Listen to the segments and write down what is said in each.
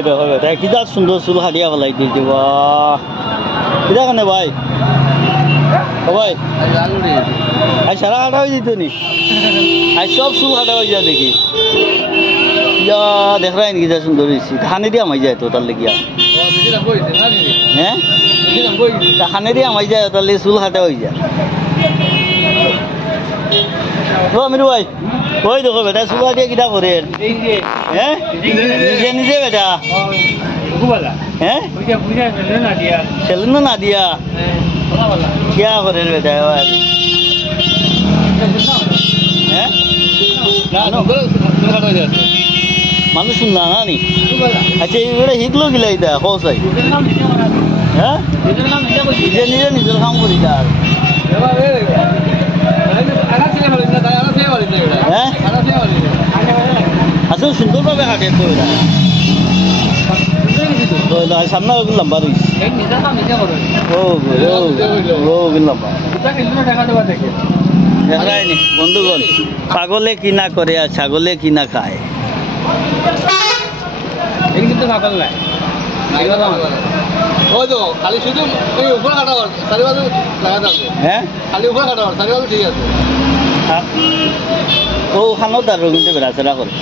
ওই দেখো বেটা কি যা সুন্দর চুল হারিয়া ফেলাই দিয়েছি বাহ কিটা কানে ভাই ও ভাই আজ সারা হাঁটা হয়ে যেত নি আজ সব চুল হাঁটা হয়ে যা দেখি ইয়া দেখ রাই নাকি যা সুন্দর হয়েছি খানে দিয়ে আমাই যায় তো তার লেগিয়া হ্যাঁ খানে দিয়ে আমাই যায় তাহলে চুল হাঁটা হয়ে যায় ও আমির ভাই ওই দেখো বেটা চুল হাঁটিয়া কিটা করে হ্যাঁ নিজে নিজে বেটা হ্যাঁ সেলুন না দিয়া क्या करे बेटा হ্যাঁ মানুষ শুননা না নি আচ্ছা এইগুলো শিখলো গিলা এটা কৌশাই হ্যাঁ নিজে নিজে নিজের কাম করি তার হ্যাঁ আসলে সুন্দরভাবে হাঁটে তো এটা সামনে লম্বা রয়েছে বন্ধুগণ পাগলে কিনা করে আর ছাগলে কিনা খায় কিন্তু পাগল নাই খালি শুধু উপর কাটা চারি বাজু লাগাতে আছে হ্যাঁ খালি উপর কাটা চারি বাজু ঠিক আছে ও খানত আর কিন্তু বেড়াচেরা করে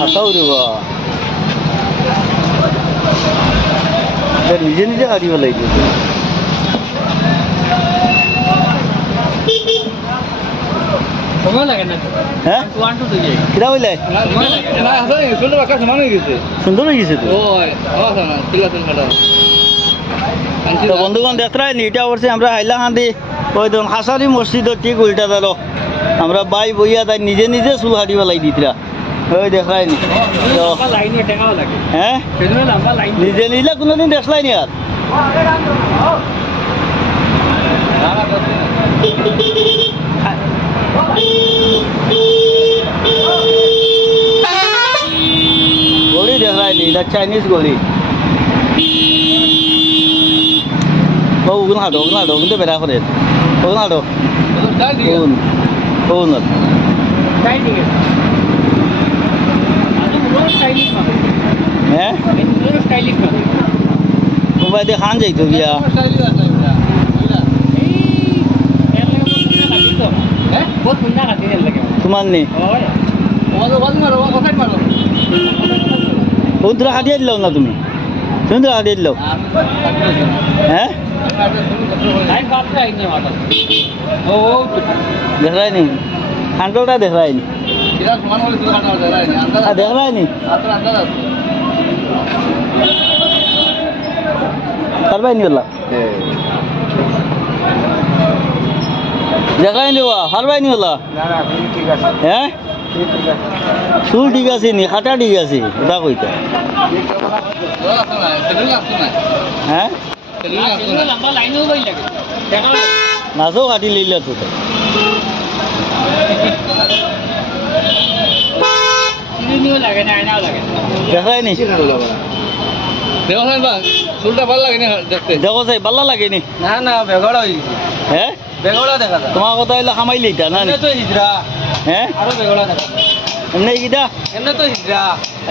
হাসাও রে বা নিজে নিজে হারিয়ে ফেলাইছে সময় লাগে না হ্যাঁ কিরা বললে সুন্দর হয়ে গেছে তো বন্ধুগণ দেখতে নি এটা করছে আমরা হাইলাকান্দি ওই ধরুন হাসারি মসজিদ ঠিক উল্টা ধরো আমরা বাই বইয়া তাই নিজে নিজে চুল হাঁটি ফেলাই দিতরা ওই দেখাই নি হ্যাঁ নিজে নিজে কোনোদিন দেখলাই নি আর গড়ি দেখাই নি এটা চাইনিজ গড়ি ও ওগুলো হাঁটো কিন্তু বেড়া করে ওগুলো হাঁটো ওগুলো হ্যাঁ মোবাইল দিয়ে খান যাইতো গিয়া তোমার নেই বন্ধুরা হাঁটিয়ে দিলাম না তুমি সুন্দর হাঁটিয়ে দিলাম হ্যাঁ দেখাই নি আঙ্কলটা দেখাই নি দেখাই নি পারবাই নি বললা দেখাই নি পারবাই নি বললা হ্যাঁ চুল ঠিক আছে নি হাঁটা ঠিক আছে ওটা কইতা হ্যাঁ নাচও কাটি লইলা তো দেখাই নি চুলটা ভালো লাগে না দেখতে দেখো চাই ভালো লাগেনি না না বেগড়া হয়ে গেছে হ্যাঁ বেগড়া দেখা যায় তোমার কথা হইলে খামাই লইতা না তো হিজরা হ্যাঁ আরো বেগড়া দেখা এমনি কিটা এমনি তো হিজরা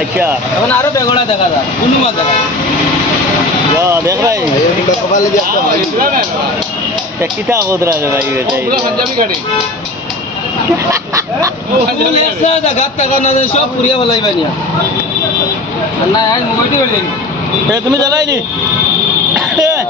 আচ্ছা এখন আরো বেগড়া দেখা যায় কোনো মাছ দেখা দেখাই কিতা কোদরা রে ভাই পাঞ্জাবি গাড়ি গাত টাকা না সব পুরিয়া বলাইবা নিয়া না আজ মোবাইলটি করে দিন তুমি জ্বালাই নি হ্যাঁ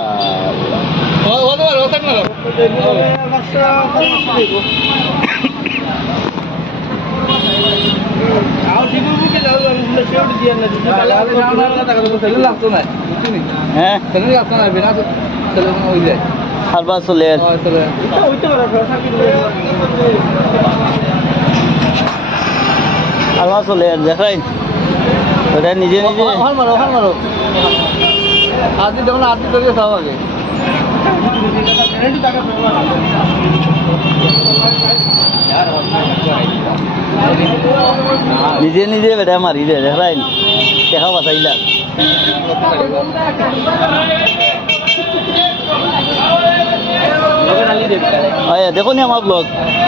হারবা চলে হারবা চলে দেখাই ওটা নিজে নিজে মারো আদি দেখুন আদি ধরে খাও আগে নিজে নিজে বেটা মারি দে দেখাই দেখা বাঁচাইলা লোকের আলি দেখতে হয় দেখো নি আমার ব্লগ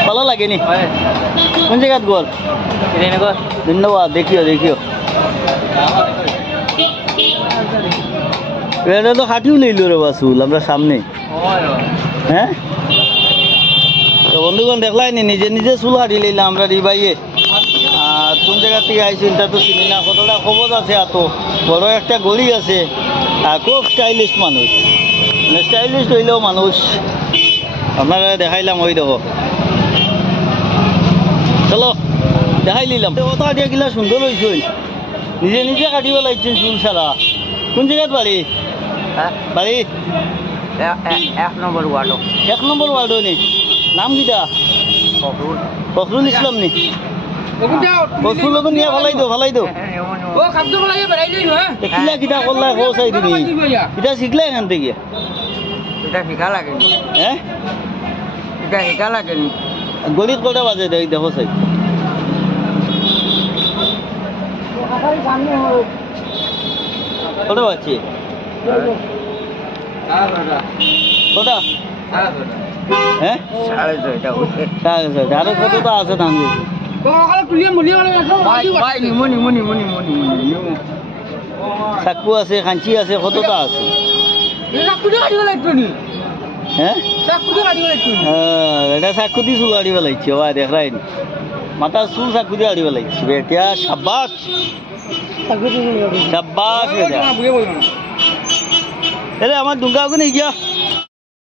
ভালো লাগেনি কোন জায়গাত গল ধন্যবাদ দেখিও দেখিও এটা তো হাঁটিও লইল রে বাসুল আমরা সামনে হ্যাঁ তো বন্ধুগণ দেখলাই নি নিজে নিজে চুল হাঁটি লইলাম আমরা রিবাইয়ে আর কোন জায়গা থেকে আইসি এটা তো চিনি না কতটা খবর আছে এত বড় একটা গলি আছে আর খুব স্টাইলিশ মানুষ স্টাইলিশ হইলেও মানুষ আপনারা দেখাইলাম ওই দেখো চলো দেখাই নিলাম কত হাঁটিয়া গিলা সুন্দর হয়েছিল নিজে নিজে কাটিব লাগছেন চুল ছাড়া কোন জায়গাত বাড়ি বাড়ি 1 নম্বর ওয়ার্ড এক নম্বর ওয়ার্ড নি নাম কিটা ফখরুল ইসলাম নি ফখরুল লগত নিয়ে ভালাই দো ও খাদ্য বলাই বেড়াই যাই না কিলা কিটা করলা কো চাই তুমি এটা শিখলে এখান থেকে এটা শিকা লাগে হ্যাঁ এটা শিকা লাগে গলিত কটা বাজে দেখো চাই কটা বাজছে কটা হ্যাঁ আরো কতটা আছে নাম চাকু আছে খাঞ্চি আছে কতটা আছে হ্যাঁ এটা চাকু দি চুল কাটিব লাগিছে বা দেখাই নি মাথা চুল চাকু দি কাটিব লাগিছে বেটিয়া সাব্বাস সাব্বাস বেটা এরে আমার দুঙ্গা গিয়া